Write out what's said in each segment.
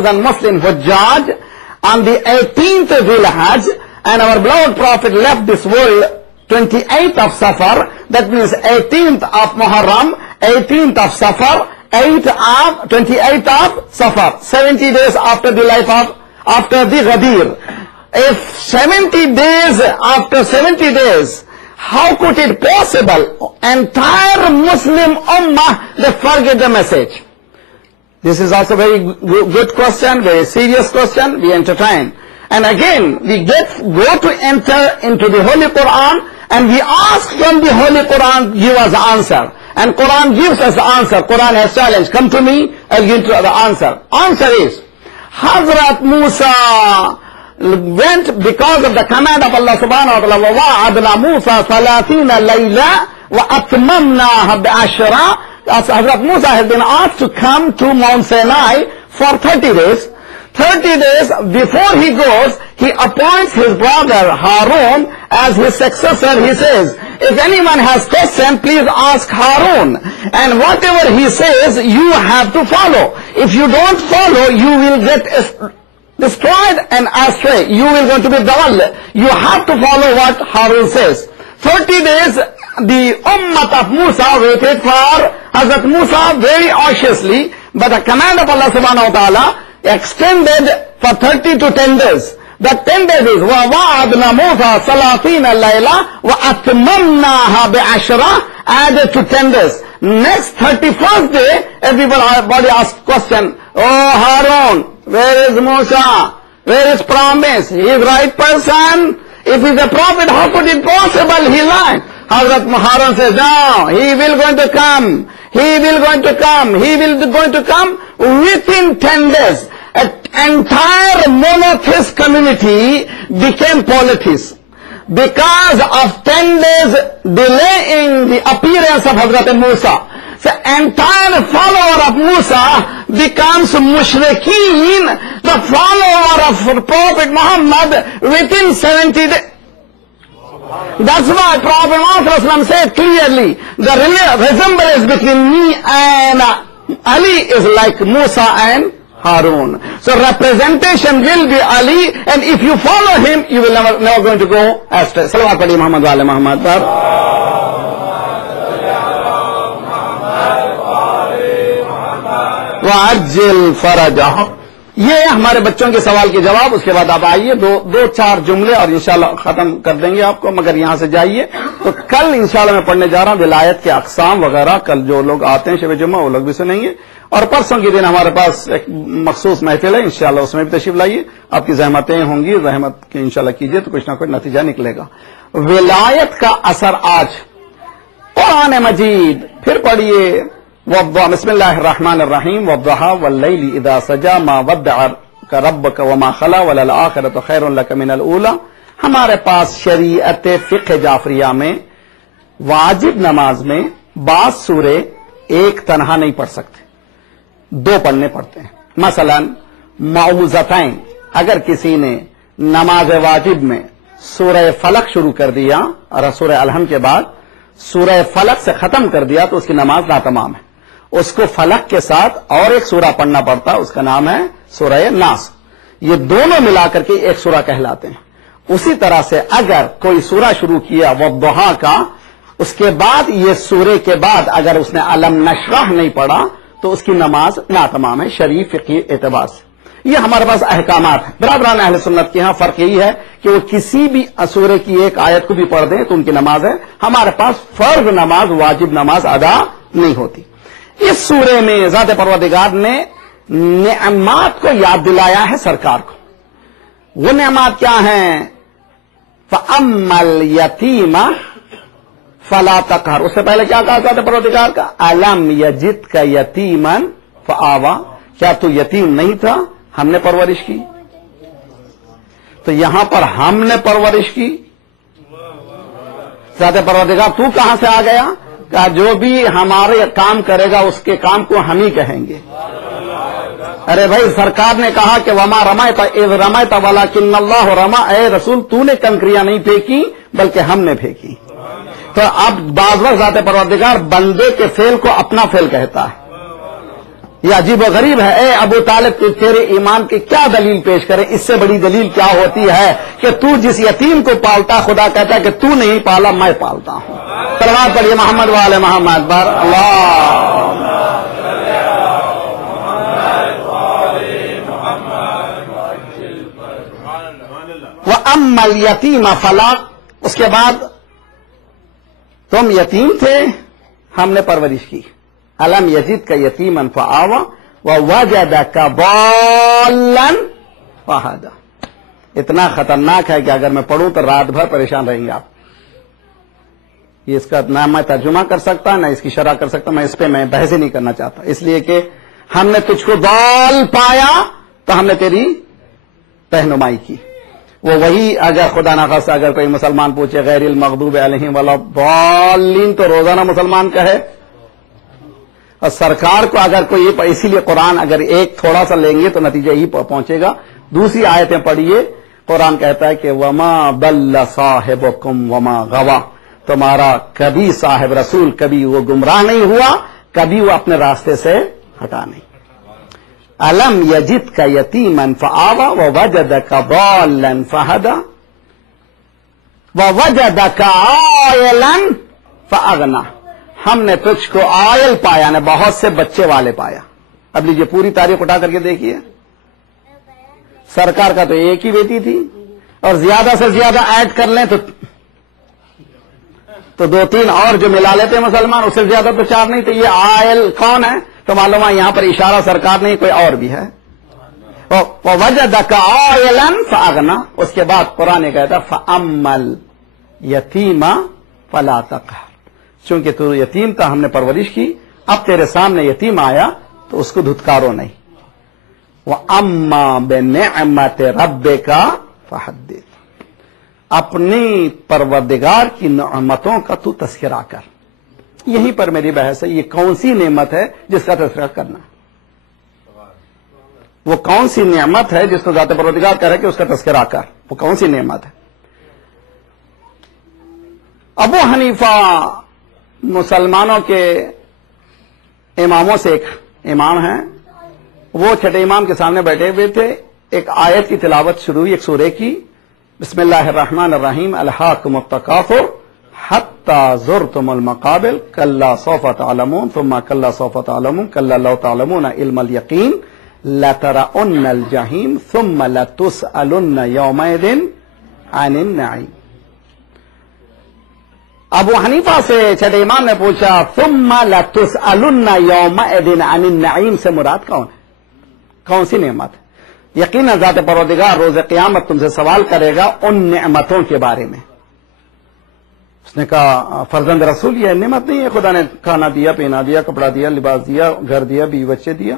Muslim Hujjaj on the 18th Dhul Hajj, and our beloved Prophet left this world 28th of Safar, that means 18th of Muharram, 18th of Safar, 28th of Safar, 70 days after the life of, after the Ghadir. If 70 days, after 70 days, how could it possible? Entire Muslim Ummah, they forget the message. This is also very good question, very serious question, we entertain. And again, we go to enter into the Holy Quran, and we ask from the Holy Quran, give us the answer. And Quran gives us the answer. Quran has challenged, come to me, I'll give you the answer. Answer is, Hazrat Musa went because of the command of Allah subhanahu wa ta'ala, وَوَعَدْنَا Musa ثَلَاثِينَ لَيْلًا وَأَتْمَمْنَاهَا بِعَشْرًا. Hazrat Musa has been asked to come to Mount Sinai for 30 days. 30 days before he goes, he appoints his brother Harun as his successor. He says, if anyone has question, please ask Harun. And whatever he says, you have to follow. If you don't follow, you will get destroyed and astray. You will going to be dull. You have to follow what Harun says. 30 days, the Ummah of Musa waited for Hazrat Musa very cautiously, but the command of Allah subhanahu wa ta'ala extended for 30 to 10 days. The 10 days is وَوَعَدْنَا Musa ثَلَاثِينَ لَيْلًا وَأَتْمَمْنَاهَا بِعَشْرًا, added to 10 days. Next 31st day, everybody asks question, oh Harun, where is Musa? Where is promise? He is right person? If he is a prophet, how could it possible? He lied. Hazrat Harun says, no, he will going to come. He will going to come. He will going to come within 10 days. An entire monotheist community became polytheist. Because of 10 days delay in the appearance of Hazrat Musa. The entire follower of Musa becomes mushrikeen, the follower of Prophet Muhammad within 70 days. That's why Prophet Muhammad said clearly, the resemblance between me and Ali is like Musa and Harun. So representation will be Ali, and if you follow him, you will never going to go astray. Salawat Ali Muhammad wa ali Muhammad. وَعَجِّلْ فَرَجَهُ. یہ ہمارے بچوں کے سوال کے جواب. اس کے بعد آپ آئیے دو چار جملے اور انشاءاللہ ختم کر دیں گے آپ کو, مگر یہاں سے جائیے. تو کل انشاءاللہ میں پڑھنے جا رہا ہوں ولایت کے اقسام وغیرہ. کل جو لوگ آتے ہیں شب جمعہ وہ لوگ بھی سنیں گے, اور پرسوں کے دن ہمارے پاس ایک مخصوص محفل ہے, انشاءاللہ اس میں بھی تشریف لائیے. آپ کی زحمتیں ہوں گی, زحمت کی انشاءاللہ کیجیے تو کچھ نہ کچھ نتیجہ نکلے گا. ولایت کا اثر آج قرآن مجید پھر پڑھیے. بسم اللہ الرحمن الرحیم. والضحى واللیل اذا سجى ما ودعك ربك وما خلا وللآخرة خیر لك من الاولى. ہمارے پاس شریعت فقہ جعفریہ میں واجب نماز میں بعض سورے ایک تنہا نہیں پڑھ سکتے, دو پڑھنے پڑتے ہیں. مثلا معوذتین, اگر کسی نے نماز واجب میں سورہ فلق شروع کر دیا اور سورہ الحمد کے بعد سورہ فلق سے ختم کر دیا تو اس کی نماز ناتمام ہے. اس کو فلق کے ساتھ اور ایک سورہ پڑھنا پڑتا, اس کا نام ہے سورہ ناس. یہ دونوں ملا کر کے ایک سورہ کہلاتے ہیں. اسی طرح سے اگر کوئی سورہ شروع کیا والضحیٰ کا, اس کے بعد یہ سورے کے بعد اگر اس نے علم نشرح نہیں پڑھا تو اس کی نماز ناتمام ہے شرعی فقہی اعتبار سے. یہ ہمارے پاس احکامات ہیں. برادران اہل سنت کے ہاں فرق یہی ہے کہ وہ کسی بھی سورے کی ایک آیت کو بھی پڑھ دیں تو ان کی نماز ہے. ہمارے پاس فرض نماز, واجب نماز ادا نہیں ہوتی. اس سورے میں ذات پروردگار نے نعمات کو یاد دلایا ہے سرکار کو. وہ نعمات کیا ہیں؟ فَأَمَّا الْيَتِيمَ فَلَا تَقْهَرْ. اس سے پہلے کیا کہا ذات پروردگار کا؟ أَلَمْ يَجِدْكَ يَتِيمًا فَآوَى. کیا تو یتیم نہیں تھا, ہم نے پرورش کی. تو یہاں پر ہم نے پرورش کی. ذات پروردگار تو کہاں سے آ گیا؟ کہ جو بھی ہمارے کام کرے گا اس کے کام کو ہم ہی کہیں گے. ارے بھائی سرکار نے کہا کہ وما رمیت اذ رمیت ولکن اللہ رمی. اے رسول تو نے کنکریاں نہیں پھینکی بلکہ ہم نے پھینکی. تو اب بعض وقت ذات پروردگار بندے کے فعل کو اپنا فعل کہتا ہے. یہ عجیب و غریب ہے. اے ابو طالب تو تیرے ایمان کی کیا دلیل پیش کرے؟ اس سے بڑی دلیل کیا ہوتی ہے کہ تو جس یتیم کو پالتا خدا کہتا ہے کہ تو نہیں پالا میں پالتا ہوں. صلوات پڑھیے محمد وعلی محمد پر. اللہ وَأَمَّا الْيَتِيمَ فَلَا. اس کے بعد تم یتیم تھے ہم نے پرورش کی. الم یزد کا یتیمن فآوا ووجدک ضالن فہدی. اتنا خطرناک ہے کہ اگر میں پڑھوں تو رات بھر پریشان رہیں گے آپ. یہ اس کا نہ میں ترجمہ کر سکتا نہ اس کی شرح کر سکتا. میں اس پہ میں بحث ہی نہیں کرنا چاہتا، اس لیے کہ ہم نے تجھ کو ضال پایا تو ہم نے تیری رہنمائی کی. وہ وہی اگر خدا نخواستہ اگر کوئی مسلمان پوچھے غیر المغضوب علیہم ولا الضالین تو روزانہ مسلمان کہے. اور سرکار کو اگر کوئی اسی لیے قرآن اگر ایک تھوڑا سا لیں گے تو نتیجہ ہی پہنچے گا. دوسری آیتیں پڑھیے. قرآن کہتا ہے کہ وما ضل صاحبکم وما غوا. تمہارا کبھی صاحب رسول کبھی وہ گمراہ نہیں ہوا، کبھی وہ اپنے راستے سے ہٹا نہیں. الم یجدک یتیما فآوا ووجدک ضالا فہدی ووجدک عائلا فاغنی. ہم نے تجھ کو عائل پایا نے بہت سے بچے والے پایا. اب لیجیے پوری تاریخ اٹھا کر کے دیکھیے. سرکار کا تو ایک ہی بیٹی تھی اور زیادہ سے زیادہ ایڈ کر لیں تو دو تین اور جو ملا لیتے ہیں مسلمان، اس سے زیادہ تو چار نہیں. تو یہ عائل کون ہے؟ تو معلوم ہے یہاں پر اشارہ سرکار نہیں کوئی اور بھی ہے. وَوَجَدَكَ عَائِلًا فَأَغْنَى. اس کے بعد قرآن کہتا فَأَمَّا الْيَتِيمَ فَلَا تَقْهَرْ. چونکہ تو یتیم کا ہم نے پرورش کی، اب تیرے سامنے یتیم آیا تو اس کو دھتکارو نہیں. وَأَمَّا بِنِعْمَةِ رَبِّكَ فَحَدِّثْ. اپنی پروردگار کی نعمتوں کا تو تذکرہ کر. یہیں پر میری بحث ہے. یہ کون سی نعمت ہے جس کا تذکرہ کرنا؟ وہ کون سی نعمت ہے جس کو ذات پروردگار کہہ رہے کہ اس کا تذکرہ کر؟ وہ کون سی نعمت ہے؟ ابو حنیفہ مسلمانوں کے اماموں سے ایک امام ہیں. وہ چھٹے امام کے سامنے بیٹھے ہوئے تھے. ایک آیت کی تلاوت شروع ہوئی، ایک سورہ کی. بسم اللہ الرحمن الرحیم. الہاکم التکاثر حتی زرتم المقابر کلا سوف تعلمون ثم کلا سوف تعلمون کلا لو تعلمون علم الیقین لترؤن الجحیم ثم لتسألن یومئذ عن النعیم. ابو حنیفہ سے چھٹے امام نے پوچھا ثم لتسألن یومئذ عن النعیم سے مراد کون ہے؟ کون سی نعمت ہے؟ یقیناً ذات پروردگار روز قیامت تم سے سوال کرے گا ان نعمتوں کے بارے میں. اس نے کہا فرزند رسول یہ نعمت نہیں ہے؟ خدا نے کھانا دیا، پینا دیا، کپڑا دیا، لباس دیا، گھر دیا، بیوی بچے دیا.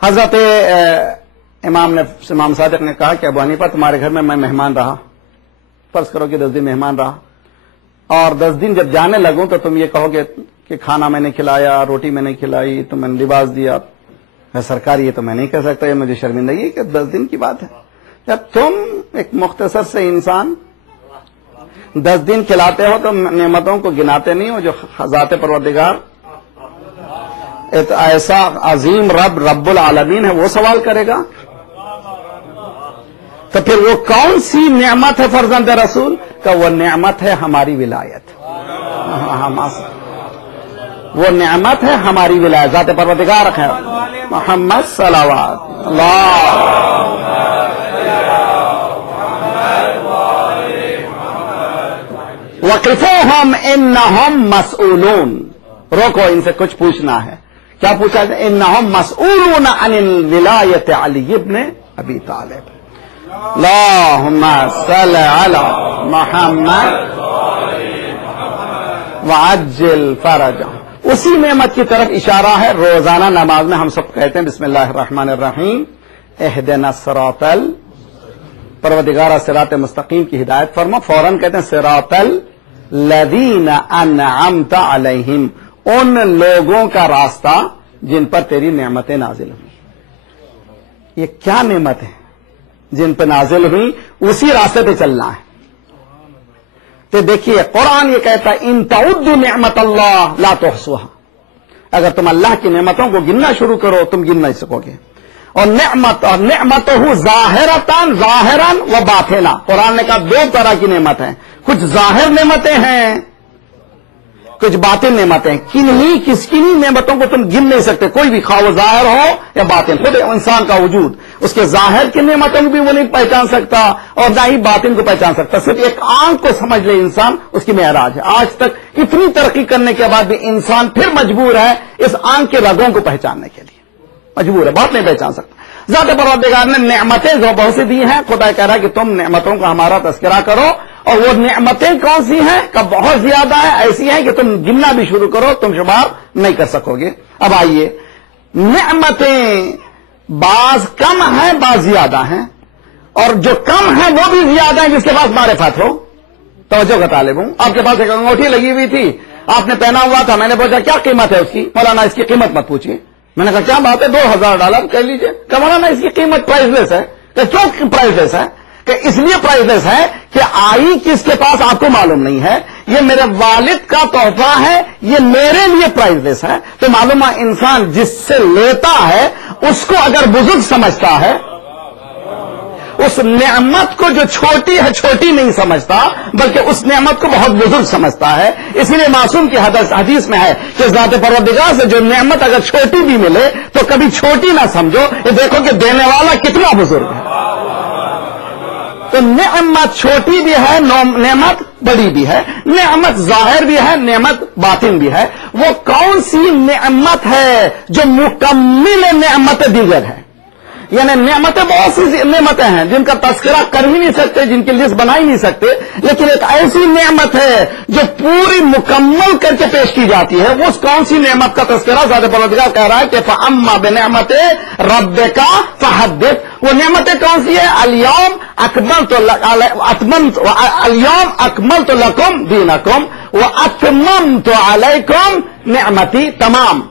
حضرت امام صادق نے کہا کہ ابو حنیفہ تمہارے گھر میں مہمان رہا، فرض کرو کہ 10 دن مہمان رہا، اور 10 دن جب جانے لگوں تو تم یہ کہو گے کہ کھانا میں نے کھلایا، روٹی میں نے کھلائی، تو میں نے لباس دیا. سرکار یہ تو میں نہیں کہہ سکتا، یہ مجھے شرمندگی ہے کہ 10 دن کی بات ہے. جب تم ایک مختصر سے انسان 10 دن کھلاتے ہو تو نعمتوں کو گناتے نہیں ہو جو ذات پروردگار ایسا عظیم رب العالمین ہے وہ سوال کرے گا. تو پھر وہ کون سی نعمت ہے فرزند رسول کا؟ وہ نعمت ہے ہماری ولایت. وہ نعمت ہے ہماری ولایت. ذات پروردگار ہے محمد صلوات اللہ. وقفوہم انہم مسئولون. روکو، ان سے کچھ پوچھنا ہے. کیا پوچھا ہے؟ انہم مسئولون عن الولایت علی ابن ابی طالب. اللہم صل علی محمد وعجل فرجہ. اسی نعمت کی طرف اشارہ ہے. روزانہ نماز میں ہم سب کہتے ہیں بسم اللہ الرحمن الرحیم اہدنا الصراط پروردگار صراط مستقیم کی ہدایت فرما. فوراً کہتے ہیں صراط الذین انعمت علیہم، ان لوگوں کا راستہ جن پر تیری نعمتیں نازل ہوئی. یہ کیا نعمت ہے جن پہ نازل ہوئی؟ اسی راستے پہ چلنا ہے. تو دیکھیے قرآن یہ کہتا ہے ان تعدوا نعمت اللہ لا تحصوها. اگر تم اللہ کی نعمتوں کو گننا شروع کرو تم گن نہیں سکوگے. اور نعمت ہو ظاہرن و باطنا. قرآن نے کہا دو طرح کی نعمت ہیں, کچھ ظاہر نعمتیں ہیں کچھ باطن نعمتیں ہیں. کس کنی نعمتوں کو تم گن نہیں سکتے, کوئی بھی خواہ ظاہر ہو یا باطن. خود انسان کا وجود اس کے ظاہر کی نعمتوں کو بھی وہ نہیں پہچان سکتا اور نہ ہی باطن کو پہچان سکتا. صرف ایک آنکھ کو سمجھ لے انسان, اس کی معراج ہے. آج تک اتنی ترقی کرنے کے بعد بھی انسان پھر مجبور ہے اس آنکھ کے رگوں کو پہچاننے کے لیے, مجبور ہے, بہت نہیں پہچان سکتا. ذات پروردگار نے نعمتیں جو بہت سی دی ہیں, خدا کہہ رہا ہے کہ تم نعمتوں کا ہمارا تذکرہ کرو. اور وہ نعمتیں کون سی ہیں کہ بہت زیادہ ہیں, ایسی ہیں کہ تم گننا بھی شروع کرو تم شمار نہیں کر سکو گے. اب آئیے, نعمتیں بعض کم ہیں بعض زیادہ ہیں, اور جو کم ہیں وہ بھی زیادہ ہیں جس کے پاس معرفت ہو. توجہ کا طالب ہوں. آپ کے پاس ایک انگوٹھی لگی ہوئی تھی, آپ نے پہنا ہوا تھا, میں نے پوچھا کیا قیمت ہے اس کی؟ مولانا اس کی قیمت مت پوچھیے. میں نے کہا کیا بات ہے, $2000 کہہ لیجئے. کہ مولانا اس کی قیمت پرائز لیس ہے. کہ کیوں پرائز لیس ہے؟ کہ اس لیے پرائز لیس ہے کہ آئی کس کے پاس آپ کو معلوم نہیں ہے, یہ میرے والد کا تحفہ ہے, یہ میرے لیے پرائز لیس ہے. تو معلوم ہے انسان جس سے لیتا ہے اس کو اگر بزرگ سمجھتا ہے, اس نعمت کو جو چھوٹی ہے چھوٹی نہیں سمجھتا بلکہ اس نعمت کو بہت بزرگ سمجھتا ہے. اسی لیے معصوم کی حدیث میں ہے کہ ذات پروردگار سے جو نعمت اگر چھوٹی بھی ملے تو کبھی چھوٹی نہ سمجھو, یہ دیکھو کہ دینے والا کتنا بزرگ ہے. تو نعمت چھوٹی بھی ہے, نعمت بڑی بھی ہے, نعمت ظاہر بھی ہے, نعمت باطن بھی ہے. وہ کون سی نعمت ہے جو مکمل نعمت دیگر ہے؟ یعنی نعمتیں بہت سی نعمتیں ہیں جن کا تذکرہ کر ہی نہیں سکتے, جن کی لسٹ بنا ہی نہیں سکتے, لیکن ایک ایسی نعمت ہے جو پوری مکمل کر کے پیش کی جاتی ہے. وہ کون سی نعمت کا تذکرہ ذات پروردگار کہہ رہا ہے کہ فَأَمَّا بِنِعْمَتِ رَبِّكَ فَحَدِّثْ. وہ نعمتیں کون سی ہے؟ اليوم اکملت لکم دینکم واتممت علیکم نعمتی. تمام